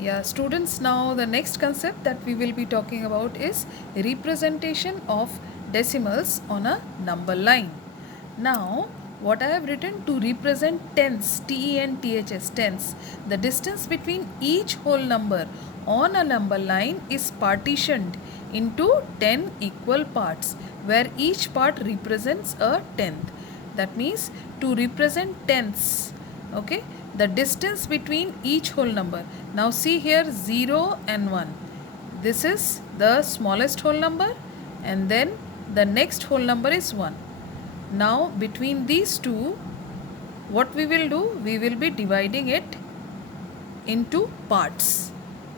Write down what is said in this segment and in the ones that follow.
Yeah, students, now the next concept that we will be talking about is representation of decimals on a number line. Now, what I have written to represent tens, TENTHS, tens, the distance between each whole number on a number line is partitioned into 10 equal parts, where each part represents a tenth. That means to represent tens, okay, the distance between each whole number. Now see here 0 and 1. This is the smallest whole number, and then the next whole number is 1. Now between these two, what we will do, we will be dividing it into parts,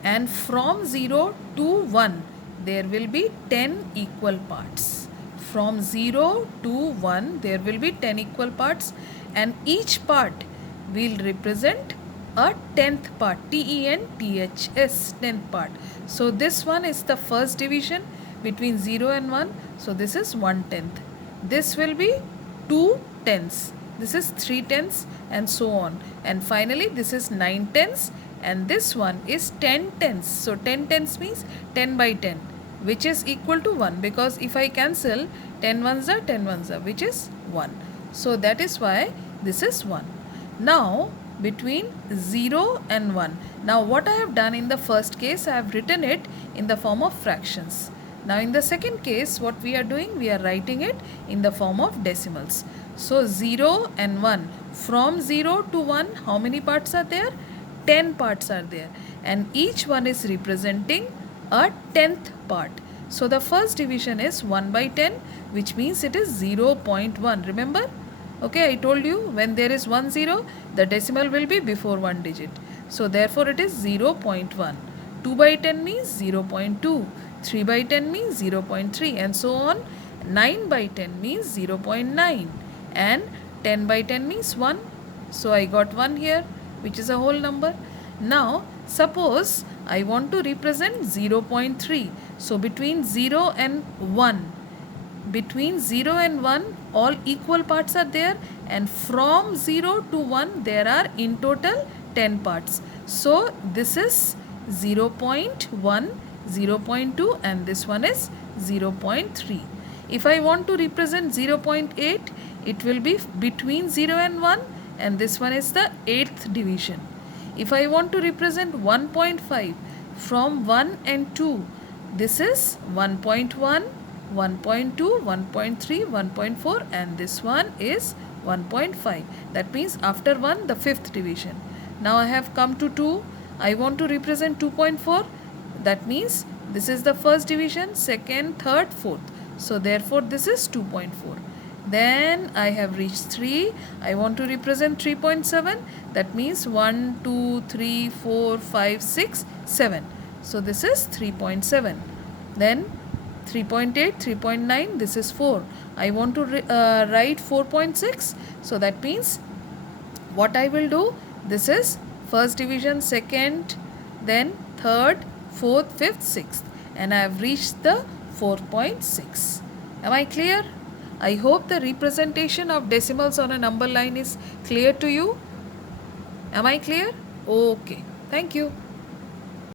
and from 0 to 1 there will be 10 equal parts. From 0 to 1 there will be 10 equal parts, and each part will represent a tenth part, TENTHS, tenth part. So this one is the first division between 0 and 1, so this is 1/10. This will be 2 tenths, this is 3 tenths, and so on. And finally this is 9 tenths, and this one is 10 tenths. So 10 tenths means 10 by 10, which is equal to 1, because if I cancel 10 ones are 10 ones are, which is 1. So that is why this is 1. Now between 0 and 1, now what I have done in the first case, I have written it in the form of fractions. Now in the second case, what we are doing, we are writing it in the form of decimals. So 0 and 1, from 0 to 1, how many parts are there? 10 parts are there, and each one is representing a tenth part. So the first division is 1 by 10, which means it is 0.1. Remember? Okay, I told you when there is 1 0, the decimal will be before one digit. So therefore it is 0.1. 2 by 10 means 0.2. 3 by 10 means 0.3, and so on. 9 by 10 means 0.9, and 10 by 10 means 1. So I got 1 here, which is a whole number. Now suppose I want to represent 0.3. So between 0 and 1, between 0 and 1 all equal parts are there, and from 0 to 1 there are in total 10 parts. So this is 0.1, 0.2, and this one is 0.3. If I want to represent 0.8, it will be between 0 and 1, and this one is the 8th division. If I want to represent 1.5 from 1 and 2, this is 1.1, 1.2, 1.3, 1.4, and this one is 1.5. That means after 1, the 5th division. Now I have come to 2. I want to represent 2.4. That means this is the first division, second, third, fourth. So therefore this is 2.4. Then I have reached 3. I want to represent 3.7. That means 1, 2, 3, 4, 5, 6, 7. So this is 3.7. Then 3.8, 3.9, this is 4. I want to write 4.6. So that means what I will do, this is first division, second, then third, fourth, fifth, sixth, and I have reached the 4.6. Am I clear? I hope the representation of decimals on a number line is clear to you. Am I clear? Okay. Thank you.